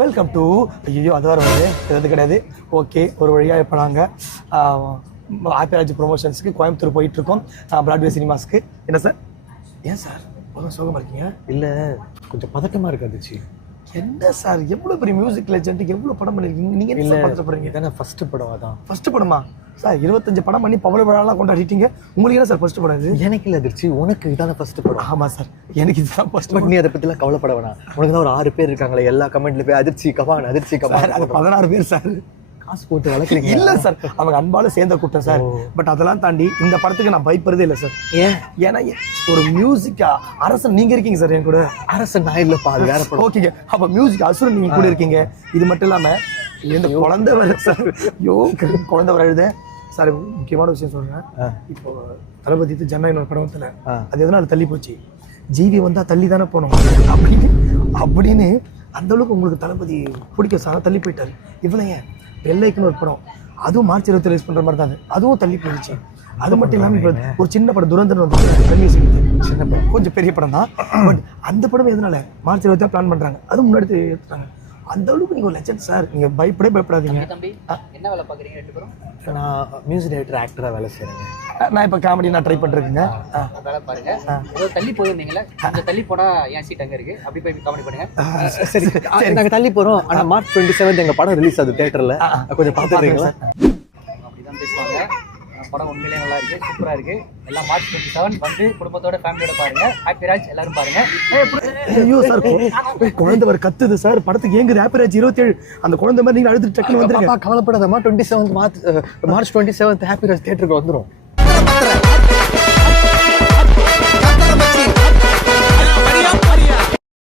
Welcome to ஐயோ அது வர வந்து எது கிடையாது. ஓகே, ஒரு வழியாக இப்போ நாங்கள் ஆப்பிராஜ் ப்ரொமோஷன்ஸுக்கு கோயம்புத்தூர் போயிட்டுருக்கோம், பிராட்வே சினிமாஸ்க்கு. என்ன சார்? ஏன் சார் ஒரு சோகமாக இருக்கீங்க? இல்லை, கொஞ்சம் பதட்டமாக இருக்காதுச்சு. என்ன சார், எவ்வளோ பெரிய மியூசிக் லெஜெண்ட், எவ்வளோ படம் பண்ணியிருக்கீங்க நீங்கள்? இல்லை படப்படுறீங்க தானே ஃபஸ்ட்டு படம். அதான் ஃபஸ்ட்டு படமா சார்? 25 படம் பண்ணி பவள விழாலாம் கொண்டாடிட்டீங்க, உங்களுக்கு என்ன சார் ஃபஸ்ட்டு படம் இது? எனக்கு இல்லை அதிர்ச்சி, உனக்கு இதான ஃபஸ்ட்டு படம். ஆமாம் சார், எனக்கு இதுதான் ஃபஸ்ட். பட் நீ அதை பற்றிலாம் கவலைப்பட வேணாம். உனக்கு தான் ஒரு 6 பேர் இருக்காங்களே, எல்லா கமெண்ட்ல போய் அதிர்ச்சி கபான் அதிர்ச்சி கபான். அது 16 பேர் சார், காசு போட்டு வளர்க்குறீங்க. இல்லை சார், அவங்க அன்பால சேர்ந்த கூட்டம் சார். பட் அதெல்லாம் தாண்டி இந்த படத்துக்கு நான் பயப்படுறதே இல்லை சார். ஏன்னா ஒரு மியூசிக் அரசன் நீங்க இருக்கீங்க சார் என் கூட. அரசன் நான் இல்லைப்பா, அது வேற படம். ஓகேங்க, அப்போ மியூசிக் அசுரன் நீங்க கூட இருக்கீங்க. இது மட்டும் இல்லாமல் இந்த குழந்தை வர சார், குழந்தை வர எழுத சார். முக்கியமான விஷயம் சொல்றேன். இப்போ தளபதி ஜனநாயகன் ஒரு படத்துல அது எதனால தள்ளி போச்சு? ஜிவி வந்தா தள்ளி தானே போனோம் அப்படின்னு அந்த அளவுக்கு உங்களுக்கு தளபதி பிடிக்க சார் தள்ளி போயிட்டாரு. இவ்வளோ ஏன் வெள்ளைக்குன்னு ஒரு படம், அதுவும் மார்ச் 20 ரிலீஸ் பண்ற மாதிரி தான், அதுவும் தள்ளி போயிடுச்சு. அது மட்டும் இல்லாமல் இப்போ ஒரு சின்ன படம் துரந்தன் வந்து சின்ன படம், கொஞ்சம் பெரிய படம் தான். பட் அந்த படம் எதனால மார்ச் 20 பிளான் பண்றாங்க, அது முன்னாடி எடுத்துட்டாங்க. அந்த அளவுக்கு நீங்க ஒரு லெஜெண்ட் சார், நீங்க பயப்படாதீங்க. என்ன வேலை பார்க்குறீங்க ரெண்டு பேரும்? நான் மியூசிக் டைரக்டர் ஆக்டராக வேலை செய்கிறேங்க. நான் இப்போ காமெடி நான் ட்ரை பண்ணிருக்கேங்க. வேலை பாருங்க. ஏதோ தள்ளி போயிருந்தீங்களா? கொஞ்சம் தள்ளி போனா என் சீட் அங்கே இருக்கு, அப்படி போய் காமெடி பண்ணுங்க. சரி நாங்கள் தள்ளி போகிறோம். ஆனால் மார்ச் 27 எங்கள் படம் ரிலீஸ் ஆகுது தேட்டரில், கொஞ்சம் பார்த்துக்கிறீங்களா? அப்படிதான் பேசுவாங்க. படம் உண்மையிலே நல்லா இருக்கு, சூப்பரா இருக்கு. எல்லாம் மார்ச் 27 வந்து குடும்பத்தோட ஃபேமிலியோட பாருங்க. ஹாப்பிராஜ் எல்லாரும் பாருங்க. ஐயோ சார், குழந்தை வர கத்துது சார், படத்துக்கு ஏங்குது. ஹாப்பிராஜ் 27 அந்த குழந்தை மாதிரி நீங்க அழுது டக்குன்னு வந்துருங்க. கவலைப்படாதம்மா, 27 மார்ச் 27 ஹாப்பிராஜ் தேட்டருக்கு வந்துடும்.